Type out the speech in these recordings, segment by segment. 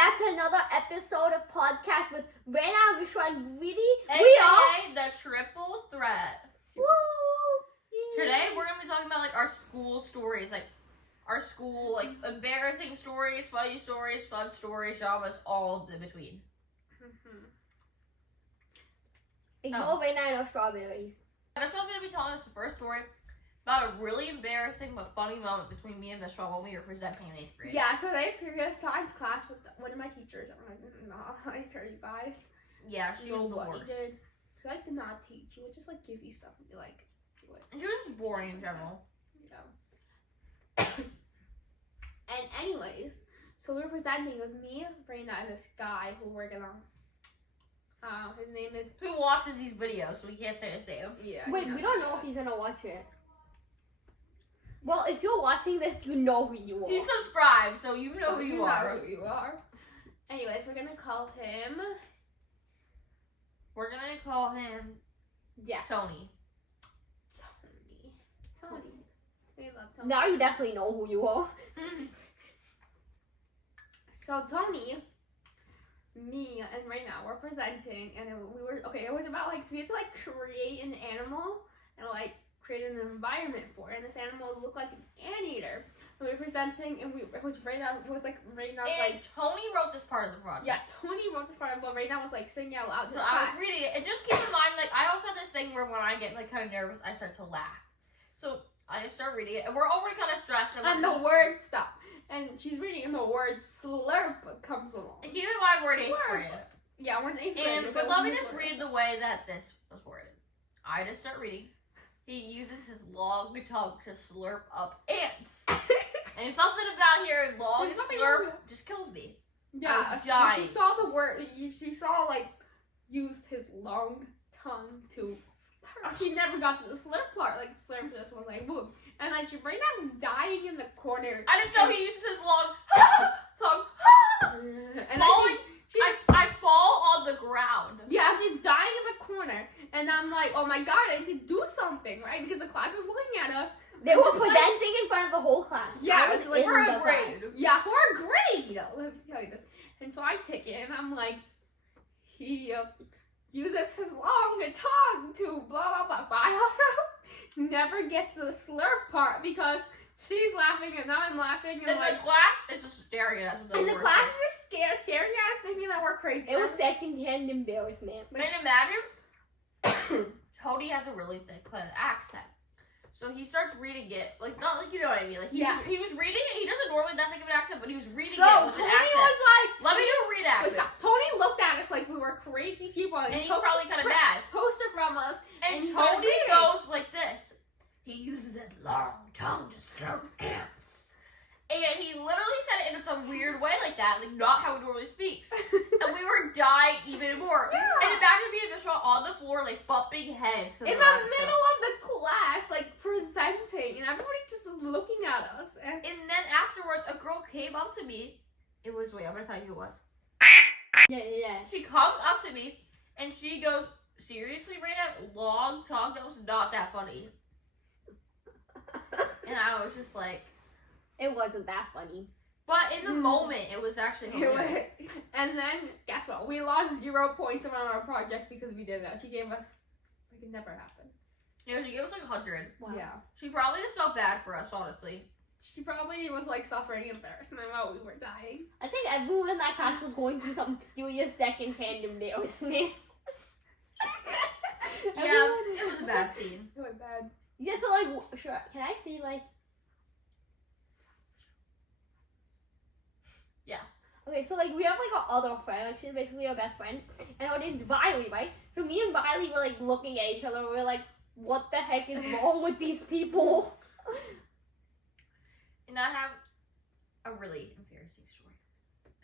back to another episode of podcast with Raina, Vishwa, and Vidi. We are the triple threat. Woo! Today we're gonna be talking about like our school stories, like our school, like embarrassing stories, funny stories, fun stories, dramas, all in between. Ignore Raina and our strawberries. Vishwa's gonna be telling us the first story about a really embarrassing but funny moment between me and Vishwa when we were presenting in 8th grade. Yeah, so they figured a science class with one of my teachers. I'm like, nah, I care you guys. Yeah, she was the what worst. he did. She like did not teach. She would just like give you stuff and be like, do it. And she was just boring in general. Yeah. And anyways, so we were presenting. It was me, Raina, and this guy who we're gonna. His name is. Who watches these videos, so we can't say his name. Yeah. Wait, we don't know if he's gonna watch it. Well, if you're watching this, you know who you are. He's subscribed, so you know who you are. Know who you are. Anyways, we're gonna call him. We're gonna call him Yeah. Tony. Tony. We love Tony. Now you definitely know who you are. So Tony, me, and right now we're presenting, and we were it was about like, so we had to like create an animal and like create an environment for it, and this animal looked like an anteater. And we were presenting, and it was right now And Tony wrote this part of the project. yeah, Tony wrote this part, but right now was like singing out loud to So the I class. was reading it, and just keep in mind, like, I also have this thing where when I get like kind of nervous, I start to laugh. So I just start reading it, and we're already kind of stressed. And the word stop, and she's reading, and the word slurp comes along. And keep in mind we're in 8th Slurp. grade. Yeah, we're in 8th grade. But let me just read the way that this was worded. I just start reading. He uses his long tongue to slurp up ants. And something about hearing long There's nothing slurp wrong with just killed me. Yeah, I was dying. she saw the word. She saw like used his long tongue to slurp. She never got to the slurp part. Like slurp this one was like boom, and then she right now is dying in the corner. I just know he uses his long tongue. And then I fall on the ground. yeah, she's dying in the corner, and I'm like, oh my god, I need to do something, right? Because the class was looking at us. They were Just like- presenting in front of the whole class. Yeah, I it was like for in a the grade. class. Yeah, for a grade. Let me tell you this. And so I take it, and I'm like, he uses his long tongue to blah blah blah. But I also never get to the slurp part because she's laughing and I'm laughing, and And like, the class is just staring at us. and the class is just staring at us, thinking that we're crazy. It was second-hand embarrassment. And imagine Tony has a really thick accent. So he starts reading it, like, not like, you know what I mean, like, he was reading it, he doesn't normally that thick of an accent, but he was reading so it with Tony an accent. was like, Let me do a read Wait, accent. stop. Tony looked at us like we were crazy people, And he's took probably kind of the mad. poster from us. And he started Tony reading. goes like this. He uses his long tongue to slurp ants. And he literally said it in some weird way like that, like not how he normally speaks. And we were dying even more. Yeah. And imagine being just on the floor, like bumping heads. In the middle of the class, like presenting, and everybody just looking at us. And And then afterwards, a girl came up to me. I'm gonna tell you who it was. Yeah. She comes up to me and she goes, seriously, Raina, long tongue, that was not that funny. And I was just like, It wasn't that funny. but in the moment, it was actually hilarious. and then guess what? We lost 0 points on our project because we did that. She gave us like it never happened. Yeah, she gave us like 100. Wow. Yeah. She probably just felt bad for us, honestly. She probably was like suffering embarrassment while we were dying. I think everyone in that class was going through some serious second-hand embarrassment. Yeah, it was a bad scene. It was bad. Yeah, so like, sure, can I see like? Yeah. Okay, so like we have like our other friend, like she's basically our best friend, and her name's Riley, right? So me and Riley were like looking at each other, we were like, what the heck is wrong with these people? And I have a really embarrassing story.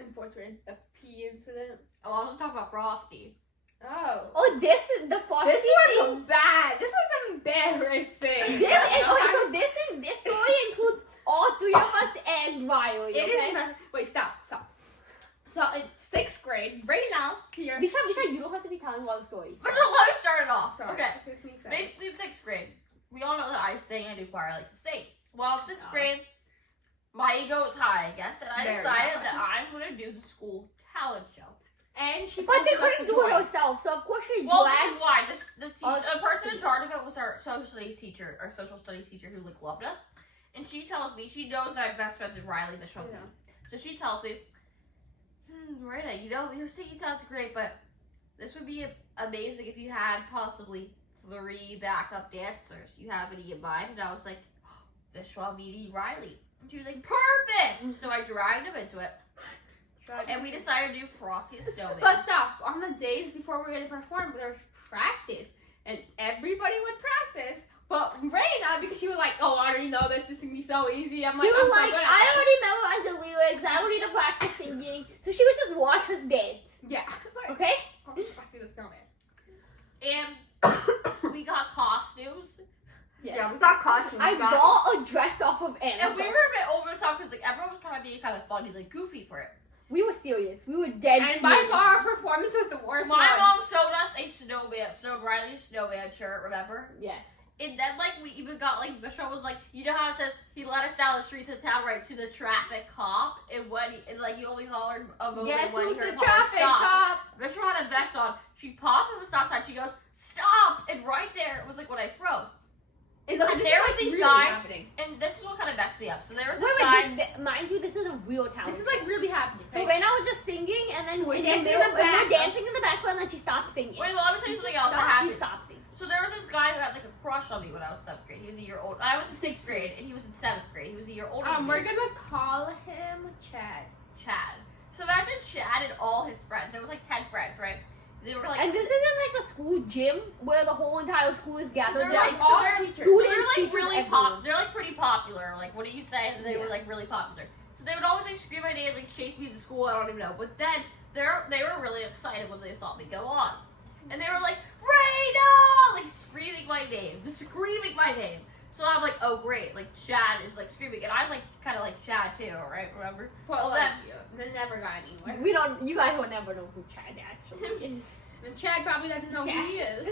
In 4th grade, the pee incident. I'll also talk about Frosty. Oh. Oh, this is the Frosty This thing. one's bad. This was embarrassing. This story includes all three of us and Riley. It Okay? is. Wait, stop. So it's 6th grade. Right now, here. Because you don't have to be telling all the stories. But let me start it off. Sorry. Okay. This makes sense. Basically, in 6th grade, we all know that I sing and do choir. I like to sing. Well, in 6th grade, my ego was high, I guess, and I Very decided high. that I'm going to do the school talent show. And she But she forced us couldn't to do it join. herself, so of course she Well, this dragged. is why this us the person in to- charge of it was our social studies teacher, who like loved us, and she tells me she knows that I'm best friends with Riley Bishop. Yeah. So she tells me, Marina, you know your singing sounds great, but this would be amazing if you had possibly 3 backup dancers. You have any in mind? And I was like, Vishwamini, Riley. And she was like, perfect. So I dragged him into it, and we decided to do Frosty the Snowman. But stop. On the days before we were going to perform, there was practice. And everybody would practice. But Raina, because she was like, oh, I already know this is going to be so easy. I'm She like, was I'm so like, good at I this. already memorized the lyrics. I don't need to practice singing. So she would just watch us dance. Yeah. Like, Okay? oh, Frosty the Snowman. And we got costumes. Yeah, we got costumes. I bought a dress off of And Amazon. we were a bit over the top because like everyone was kind of being kind of funny, like goofy for it. We were serious. We were dead And serious. by far, our performance was the worst My one. mom showed us a snowman, so Riley's snowman shirt, remember? Yes. And then like we even got like Vishal was like, you know how it says he let us down the streets of town right to the traffic cop, and when he only hollered a moment Yes, when who's he heard the Paul traffic stop. cop? Vishal had a vest on. She popped at the stop sign. She goes, stop! And right there it was like when I froze. And look, And this there is was like these really guys- happening. And this is what kind of messed me up. So there was Wait, this guy. mind you, this is a real talent. This is like really happening. So Right? right now we're just singing, and then We're in the dancing middle, in the we're back. dancing in the background, and then she stopped singing. Wait, well, I was saying something else that She happened. stopped singing. So there was this guy who had like a crush on me when I was 7th grade. He was a year old. I was in 6th grade, and he was in 7th grade. He was a year older than We're me. gonna call him Chad. Chad. So imagine Chad and all his friends. There was like 10 friends, right? They were like, And this isn't like a school gym where the whole entire school is gathered. they're They're like like all they're- teachers. so students, they're like teachers, really everyone. They're like pretty popular. Like, what do you say? And they were Yeah. like really popular. So they would always like scream my name, like chase me to school. I don't even know. But then they were really excited when they saw me go on, and they were like, Raina, like screaming my name, So I'm like, oh great, like Chad is like screaming, and I like kind of like Chad too, right? Remember? But Well, like, they never got anywhere. we don't. You guys will never know who Chad actually is. And Chad probably doesn't know who he is.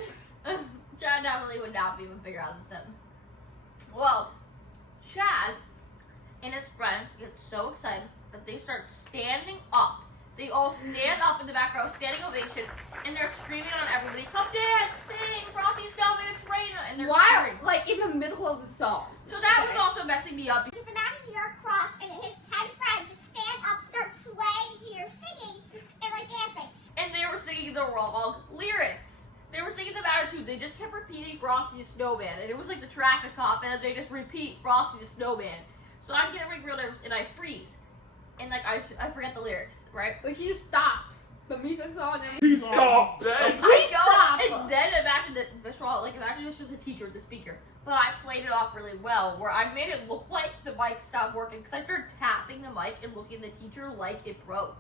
Chad definitely would not be able to figure out the sentence. Well, Chad and his friends get so excited that they start standing up. They all stand up in the back row, standing ovation, and they're screaming on everybody, come dance, sing, Frosty Snowman, it's Raina, and they're Why? cheering. Like in the middle of the song. So that was also messing me up. Because imagine you're a crush and his 10 friends just stand up, start swaying to your singing and like dancing. And they were singing the wrong lyrics. They were singing the attitude. They just kept repeating Frosty the Snowman, and it was like the traffic cop, and they just repeat Frosty the Snowman. So I'm getting like real nervous, and I freeze. And like I forget the lyrics, right? Like she just stops. The music's on and He stopped. I stop. go, and then imagine that Vishal, like imagine this was a teacher, the speaker, but I played it off really well, where I made it look like the mic stopped working, because I started tapping the mic and looking at the teacher like it broke.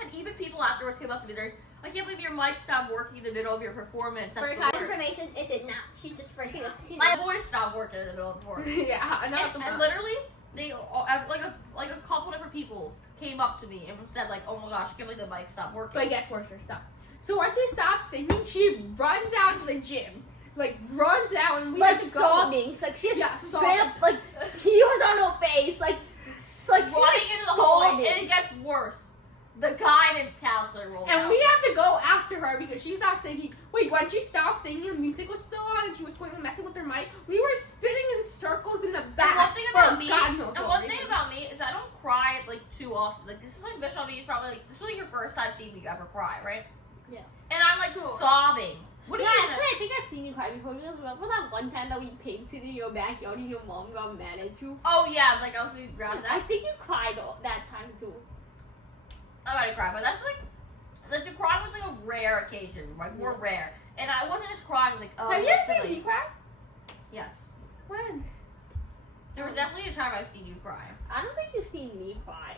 And even people afterwards came up to me, they're like, I can't believe your mic stopped working in the middle of your performance. That's For the kind worst." Information, it did not. She just forgot. My voice stopped working in the middle of the performance. yeah, I know what the And literally, they all, like a couple different people came up to me and said like, "Oh my gosh, I can't believe the mic stopped working." But it gets worse or stop. So once she stops singing, she runs out to the gym. Like runs out and we Like had to go. sobbing. It's like she has Yeah, straight sobbing. up like tears on her face. Like she's running like into the hallway, sobbing. and it gets worse. The guidance counselor rolls And out. we have to go after her because she's not singing. Wait, when she stopped singing, the music was still on and she was going and messing with her mic. We were spinning in circles in the back. And one thing for about me, God knows and what one thing reason. about me is I don't cry like too often. Like this is like Bishop me is probably like this is like your first time seeing me ever cry, right? Yeah. And I'm like sobbing. What do Yeah, you actually, I think I've seen you cry before. Because remember that one time that we painted in your backyard and your mom got mad at you? Oh yeah, like I was around I that. think you cried that time too. I might have cried, but that's like the crying was like a rare occasion, like more rare. And I wasn't just crying like oh. Have you I'm ever seen silly. me cry? Yes. When? There was definitely a time I've seen you cry. I don't think you've seen me cry.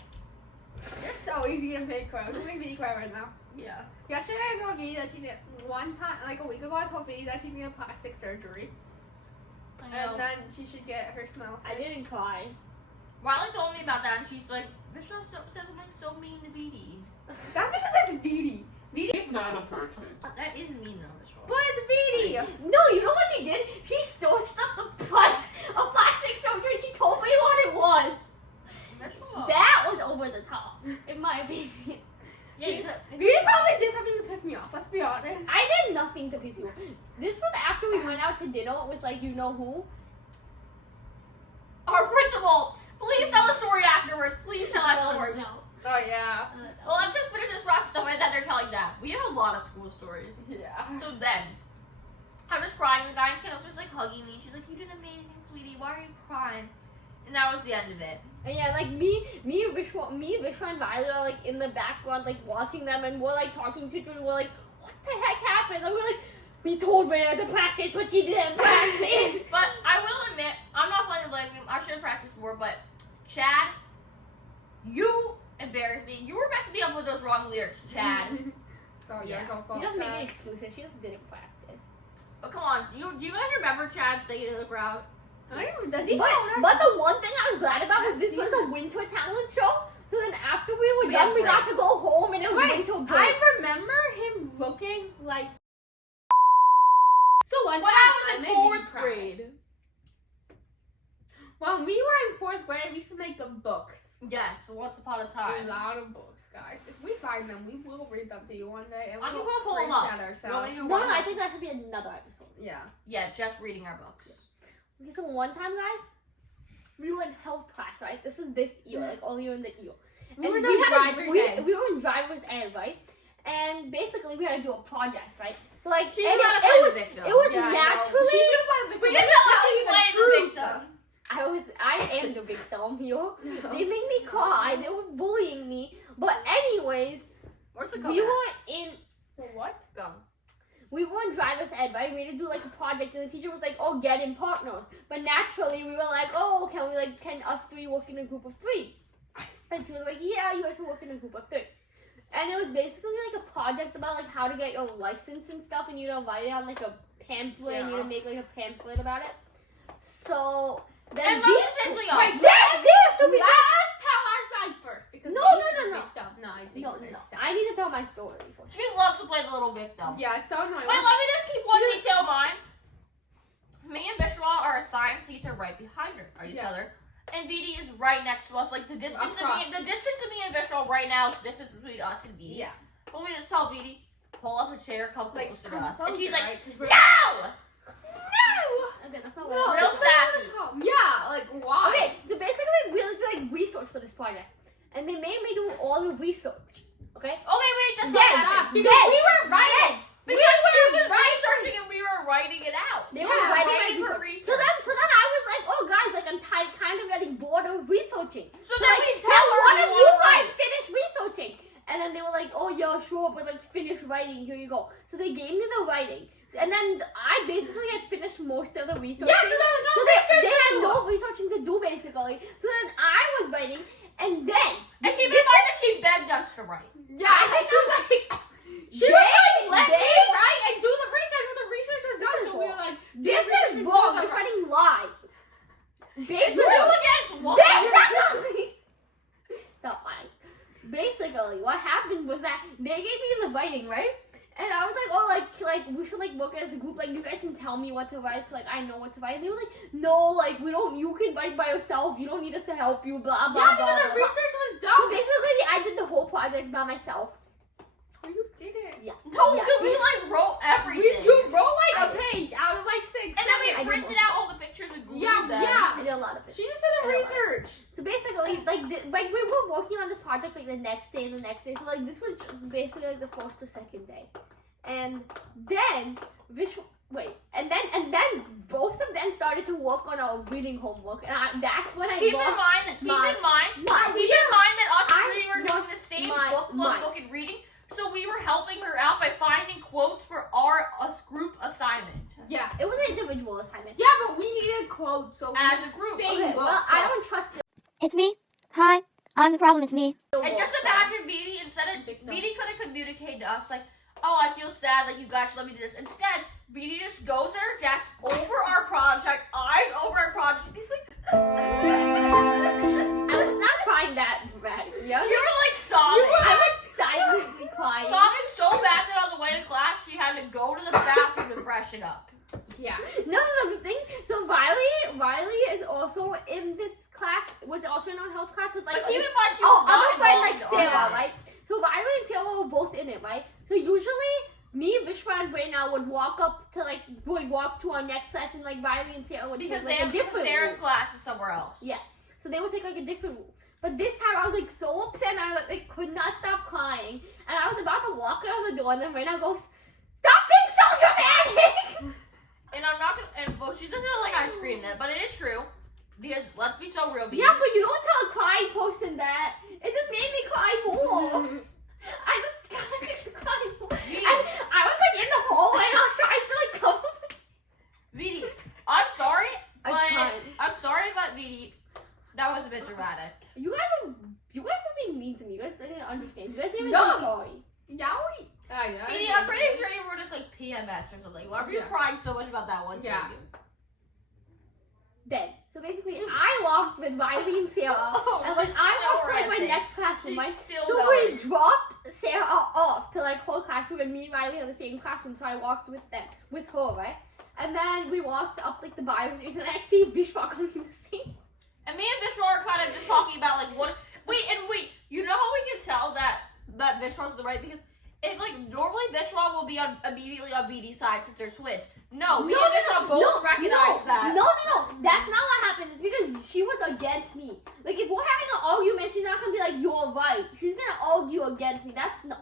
You're so easy to make cry. You make me cry right now. Yeah. Yesterday I saw a video that she did one time, like a week ago. I saw a video that she needed plastic surgery, I know. and then she should get her smile. I didn't cry. Riley told me about that, and she's like, Bishop said something so mean to Beanie. That's because that's Beauty. Beauty, He's not a person. That is mean though, Bishop. but it's Beauty. No, you know what she did? She stitched up the plastic surgery and she told me what it was. Bishop. That was over the top. in my opinion. Yeah, you could. We probably did something to piss me off. Let's be honest. I did nothing to piss you off. This was after we went out to dinner with like you know who. Our principal. Please tell the story afterwards. Please tell that story. No. Oh yeah. Well, let's just finish this rest of it, and then they're telling that. We have a lot of school stories. Yeah. So then, I was crying. The guy starts like hugging me. She's like, "You did amazing, sweetie. Why are you crying?" And that was the end of it. And yeah, like me, Vishwa, and Violet are like in the background, like watching them, and we're like talking to each other. We're like, "What the heck happened?" And we're like, "We told Rhea to practice, but she didn't practice." But I will admit, I'm not playing the blame game. I should have practiced more. But Chad, you embarrassed me. You were messing me up with those wrong lyrics, Chad. Oh Yeah. yeah. You just making excuses. She just didn't practice. But come on, do you guys remember Chad saying to the crowd? Does he But the one thing I was glad about was this was a winter talent show. So then after we were done, we got to go home and it was winter break. I remember him looking like. So one When time I was in made me 4th cry. grade. When we were in 4th grade, we used to make the books. Yes, once upon a A time. lot of books, guys. If we find them, we will read them to you one day, and I think we'll we'll pull them cringe up. at You ourselves. want me to No, I think that should be another episode. Yeah. Yeah, just reading our books. Okay, so one time, guys, we were in health class, right? This was this year, like earlier in the year. We And were doing had a- driver's we, ed. we were in driver's ed, right? And basically, we had to do a project, right? So like, She's and gonna it play was the victim. it was Yeah, I know. naturally. She's gonna play the victim. We can Let's tell tell she's you the playing the truth. victim. I am the victim here. They made me cry. They were bullying me. But anyways, Where's the we were in What? Go. we were in driver's ed, right? We had to do like a project, and the teacher was like, "Oh, get in partners." But naturally, we were like, "Oh, can us three work in a group of three?" And she was like, "Yeah, you guys can work in a group of three." And it was basically like a project about like how to get your license and stuff, and you to write it on like a pamphlet, and you to make like a pamphlet about it. So then And let us simply off. Right, so we Let us tell our side first, because No, he's no, the no. victim. No, I think no, we're no. sad. I need to tell my story first. She loves to play the little victim. Yeah, so annoying. Wait, let me just keep one detail in mind. Me and Bishwa are assigned seats are right behind her, each Yeah. other. And VD is right next to us. Like the distance Across. of me and Bishwa right now is the distance between us and VD. Yeah. But we just tell VD, pull up a chair, come Like, closer come to us. closer, And she's like, right? 'Cause we're- no! Okay, that's not No, what I Real it's sassy. not gonna come. Yeah, like why? Okay, so basically we had to do like research for this project. And they made me do all the research. Okay? Okay, wait, that's Then- not happening. then- Because we were writing. then- Because she was researching and we were writing it out. They Yeah, were writing writing my her research. research. So then I was like, oh guys, like I'm kind of getting bored of researching. So So then like, we tell tell her one we of you wanna guys write. finish researching. And then they were like, oh yeah, sure, but like finish writing, here you go. So they gave me the writing. And then I basically had finished most of the research. Yeah, so there was no So research they to had do. no researching to do basically. So then I was writing, and then And keep in mind that she begged us to write. Yeah, I think she was like, let me write and do the research when the research was done. So we were like, this research is is wrong. done. You're writing lies. Basically, Rule against what? basically, stop lying. Basically, what happened was that they gave me the writing, right? And I was like, oh, like we should like work as a group. Like you guys can tell me what to write, so like I know what to write. And they were like, no, like we don't. You can write by yourself. You don't need us to help you. Blah blah Yeah, blah. because blah, the blah. research was So done. basically, I did the whole project by myself. Oh, you did it. Yeah. No, Yeah. we like wrote everything. You wrote like a page out of like 6. And then we I did printed most. out all the pictures and glued Yeah, them. yeah. I did a lot of it. She just did the I know, research. So basically, like we were working on this project like the next day and the next day. So like this was basically like the first or second day, and then and then both of them started to work on our reading homework, and that's when I Keep in lost mind that us I three were doing the same book club book and reading, so we were helping her out by finding quotes for our group assignment. Yeah. It was an individual assignment. Yeah, but we needed quotes. So As we a group. same Okay, book, well, so. I don't trust it. It's me. Hi. I'm the problem. It's me. And just imagine BD instead of BD could have communicated to us like, oh, I feel sad, like you guys should let me do this. Instead, BD just goes at her desk over our project, eyes over our project. He's like, I was not crying that dramatically. you were like sobbing. I was silently crying. Sobbing so bad that on the way to class, she had to go to the bathroom to freshen up. Yeah. No, the thing. So Riley is also in this class was also in our health class with like But keep in mind, she was other not friend like involved in all Sarah, that. right? So Violet and Sarah were both in it, right? So usually me, Vishwa, and Raina would walk to our next class, and like Violet and Sarah would Because take like a different Sarah's route. class is somewhere else. Yeah. So they would take like a different route. But this time I was like so upset, and I like could not stop crying, and I was about to walk out of the door, and then Raina goes, "Stop being so dramatic!" And I'm not gonna. And well, she doesn't like I screamed it, but it is true. Because let's be so real. Yeah, but you don't tell a crying person that. It just made me cry more. I just got to cry more. And I was like in the hallway, and I was trying to like cover my. Vidi, I'm sorry, I but was crying. I'm sorry about Vidi. That was a bit dramatic. You guys were being mean to me. You guys didn't understand. You guys didn't even No. say sorry. Yowie. Vidi, I'm pretty sure you were just like PMS or something. Why were you Yeah. crying so much about that one Yeah. thing? Then, so basically, I walked with Riley and Sarah, Oh, and like she's I still walked to like my ranting. next classroom, She's right? still So going. we dropped Sarah off to like her classroom, and me and Riley in the same classroom. So I walked with her, right? And then we walked up like the byways, and I see Vishwa coming the same. And me and Vishwa are kind of just talking about like what. Wait, you know how we can tell that Vishwa's the right? Because if like normally Vishwa will be immediately on VD's side since they're switched. No, me and Vishwa both recognize that. No, that's not what happened. It's because she was against me. Like if we're having an argument, she's not gonna be like you're right. She's gonna argue against me. That's no.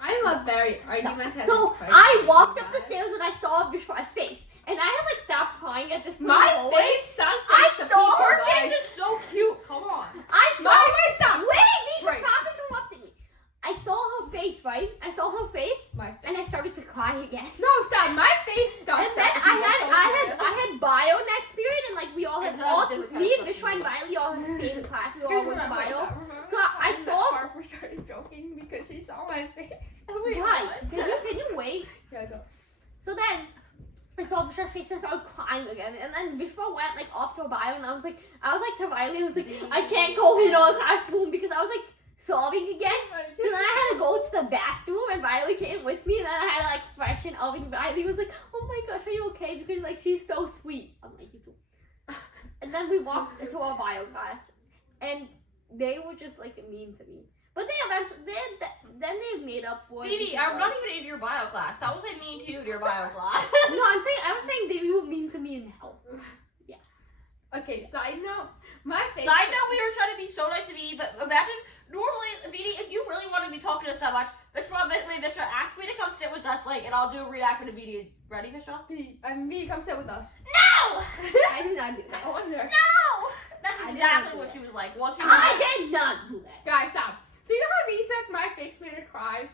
I'm a very argumentative So person. I walked up the stairs and I saw Vishwa's face, and I had like stopped crying at this point. My in the hallway. face does I things to saw people, her guys. This is so cute. Come on. I saw. My face stop. Wait, Misha, Right. stop interrupting me. I saw her face, right? I saw her face, My face. and I started to cry again. No, stop. My face does And then stuff to people, so I had bio next period, and like we all had It's all a different me, kind of Vishwa, and Riley all had the same class. We all Here's went what to I bio. remember So I that saw- Harper started joking because she saw my face. Oh, wait, Guys, what? can you wait? Yeah, go. So then I saw Vishwa's face and I started crying again. And then Vishwa went like off to a bio, and I was like to Riley, I was like, I can't go in our classroom because I was like sobbing again. So then I had to go to the bathroom, and Riley came with me, and then I had to like freshen up, and Riley was like, oh my gosh, are you okay? Because like she's so sweet. I'm like, you too. And then we walked into our bio class, and they were just like mean to me. But they eventually, then they made up for it. Vidi, because- I'm not even in your bio class. I was like mean to you in your bio class. No, I was saying they were mean to me in health. Okay, side note. My face. Side note, we were trying to be so nice to Vidi, but imagine, normally, Vidi, if you really wanted to be talking to us that much, Vishwa asked me to come sit with us, like, and I'll do a reenactment of Vidi. Ready, Vishwa? Me, come sit with us. No! I did not do that. I was there. No! That's I didn't exactly do what that. she was like. Well, she was I like, did not do that. Guys, stop. So you know how Visa, my face made her cry?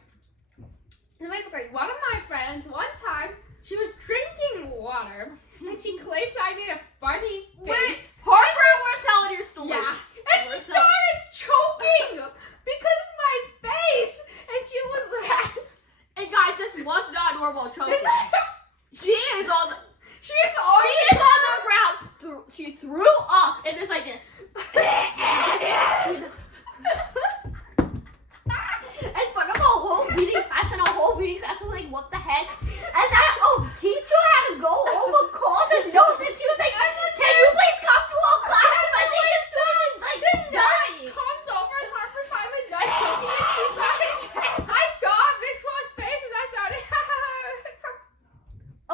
So basically, one of my friends, one time, she was drinking water, and she claimed I made a funny wait, face. Harper, we're telling your story. Yeah. And she We're started choking because of my face. And she was like, And guys, this was not normal choking. She is on the... she is all She is on the ground. She threw up and it's like this. In front of our whole reading class, and our whole reading class was like, what the heck? And then our teacher had to go over, call the nurse, and she was like, can you please come to our class? My thing is still like dying. comes over and Harper's finally done choking and she's like, I saw Vishwa's face and I started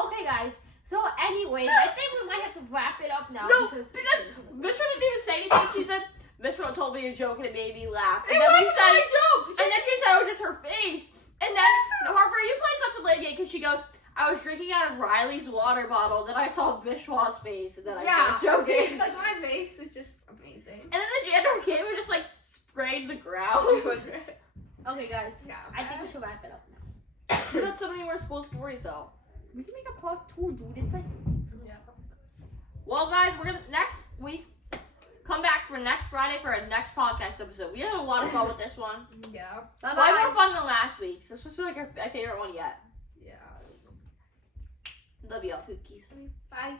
Okay, guys. So, anyways, I think we might have to wrap it up now. No, because Vishwa didn't even say anything. She said, Vishwa told me a joke and it made me laugh. And then we said, joke. and then she said it was just her face. And then, Harper, you played such a lame game because she goes, I was drinking out of Riley's water bottle, then I saw Vishwa's face, and then I started joking. Like my face is just amazing. And then the janitor came and just like sprayed the ground. Okay, guys. Yeah, I think we should wrap it up now. We got so many more school stories though. We can make a part 2, dude. It's like... Well, guys, we're gonna next week come back for next Friday for our next podcast episode. We had a lot of fun with this one. Yeah. Way more fun than last week's. This was like my favorite one yet. Yeah. Love y'all, Pookies. Bye.